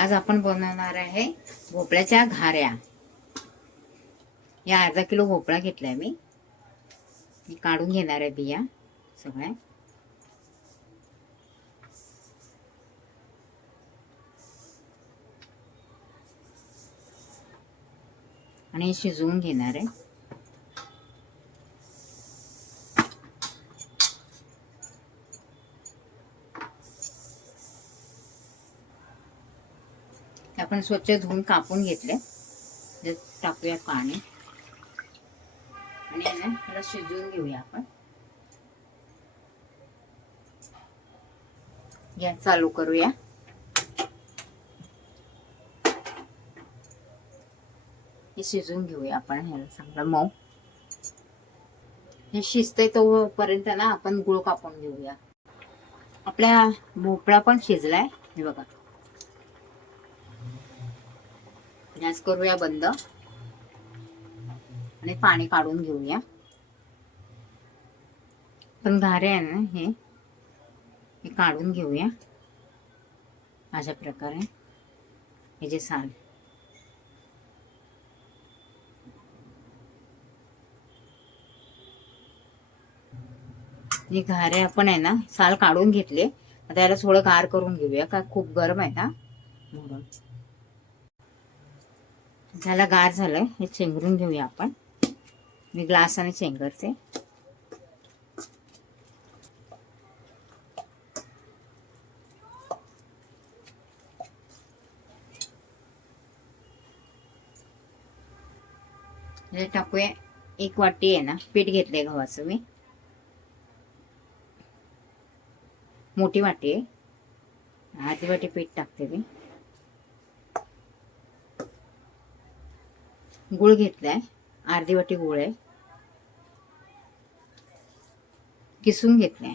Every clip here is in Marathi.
आज आपण बनवणार आहे भोपळ्याच्या घाऱ्या. या अर्धा किलो भोपळा घेतलाय मी. काढून घेणार आहे बिया सगळ्या. आणि शिजवून घेणार आहे. आपण स्वच्छ धुवून कापून घेतले. टाकूया पाणी. आणि ना त्याला शिजवून घेऊया आपण. गॅस चालू करूया. हे शिजून घेऊया आपण. ह्याला चांगलं मऊ. हे शिजतंय तोपर्यंत ना आपण गुळ कापून घेऊया. आपल्या भोपळा पण शिजलाय. हे बघा. गॅस करूया बंद. आणि पाणी काढून घेऊया. पण घारे आहे ना हे हे काढून घेऊया. अशा प्रकारे. हे जे साल. हे घारे आपण आहे ना साल काढून घेतले. आता याला थोडं गार करून घेऊया का खूप गरम आहे ना. म्हणून. झाला गार झालं. हे चेंगरून घेऊया आपण. मी ग्लासाने चेंगरते टाकूया. एक वाटी आहे ना पीठ घेतलंय गव्हाचं मी. मोठी वाटी आहे. अर्धी वाटी पीठ टाकते मी. गुळ घेतलाय. अर्धी वाटी गुळ आहे. किसून घेतलाय.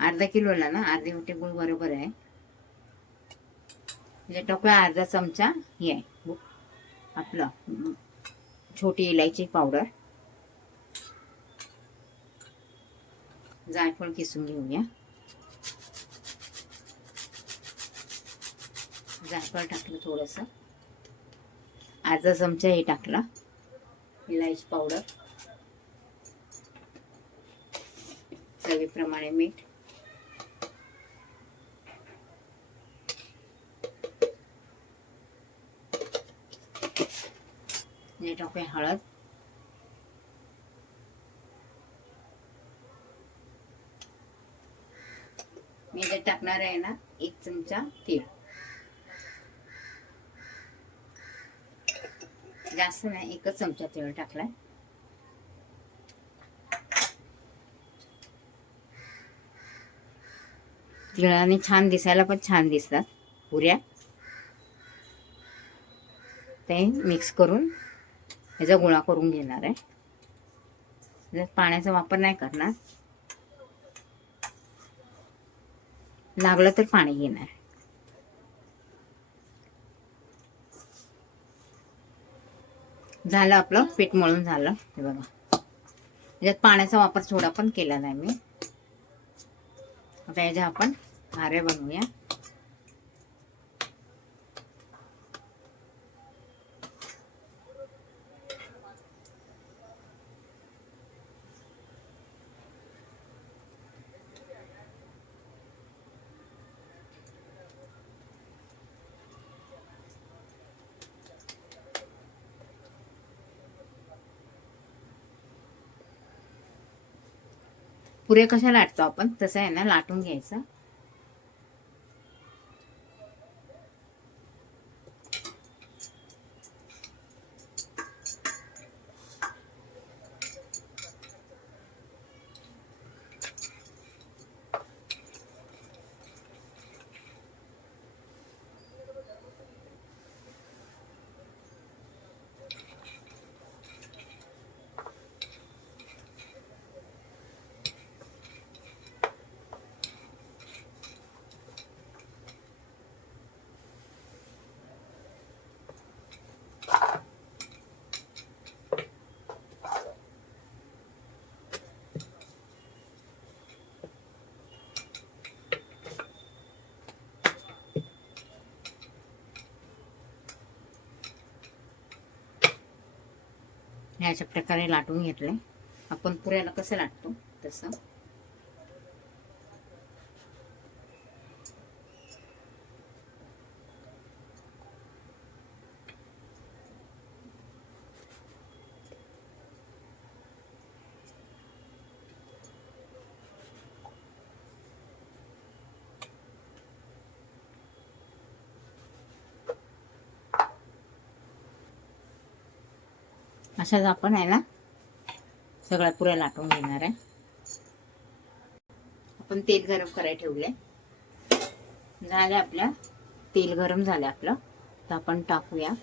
अर्धा किलोला ना अर्धी वाटी गुळ बरोबर आहे. म्हणजे टाकूया अर्धा चमचा हे आहे. आपलं छोटी इलायची पावडर. जायफळ किसून घेऊया. जायफळ टाकलं थोडंसं. अर्धा चमचा हे टाकला. इलायची पावडर. चवीप्रमाणे मीठ. हे टाकूया हळद. मी जे टाकणार आहे ना एक चमचा तीळ. जास्त नाही एकच चमचा तेल टाकलाय. तिळाने छान दिसायला पण छान दिसतात पुऱ्या. ते मिक्स करून ह्याचा गोळा करून घेणार आहे. पाण्याचा वापर नाही करणार लागलं तर पाणी घेणार झालं आपलं पीठ मळून झालं. हे बघा. त्याच्यात पाण्याचा वापर थोडा पण केला नाही मी. आता याच्या आपण आरे बनवूया. पुरे कशा लाटतो आपण? तसं आहे ना लाटून घ्यायचं. अशा प्रकारे लाटून घेतले आपण पुऱ्याला कसं लाटतो? तसं. अशाच आपण आहे ना सगळ्या पुऱ्या लाटून घेणार आहे. आपण तेल गरम करायला ठेवले झाले आपल्या तेल गरम झाले आपलं. तर आपण टाकूया.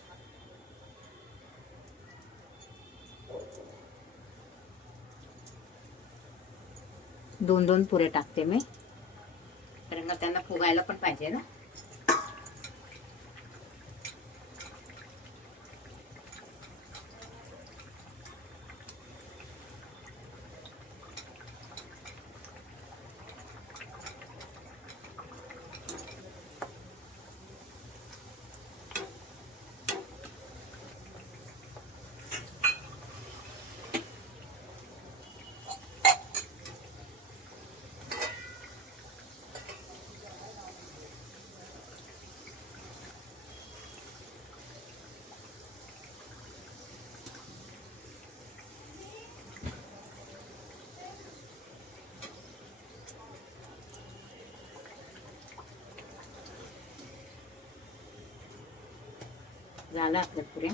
दोन दोन पुरे टाकते मी. कारण मग त्यांना फुगायला पण पाहिजे ना. झालं आपल्या पुऱ्या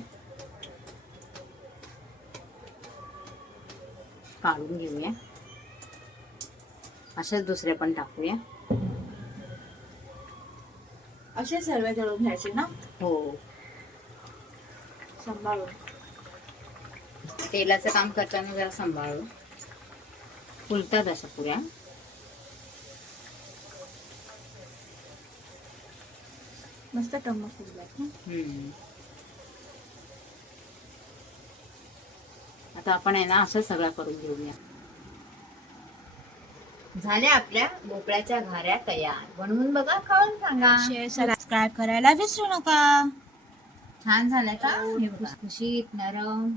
काढून घेऊया. अशाच दुसऱ्या पण टाकूया. असे सर्व तळून घ्यायचे ना? हो. सांभाळून. तेलाचं काम करताना जरा सांभाळू फुलतात अशा पुऱ्या. मस्त टम्म फुगल्यात ना? आता आपण आहे ना असं सगळं करून घेऊया. झाल्या आपल्या भोपळ्याच्या घाऱ्या तयार. बनवून बघा खाऊन सांगा. शेअर सबस्क्राईब करायला विसरू नका. छान झाल्या का? हे खुसखुशीत नरम.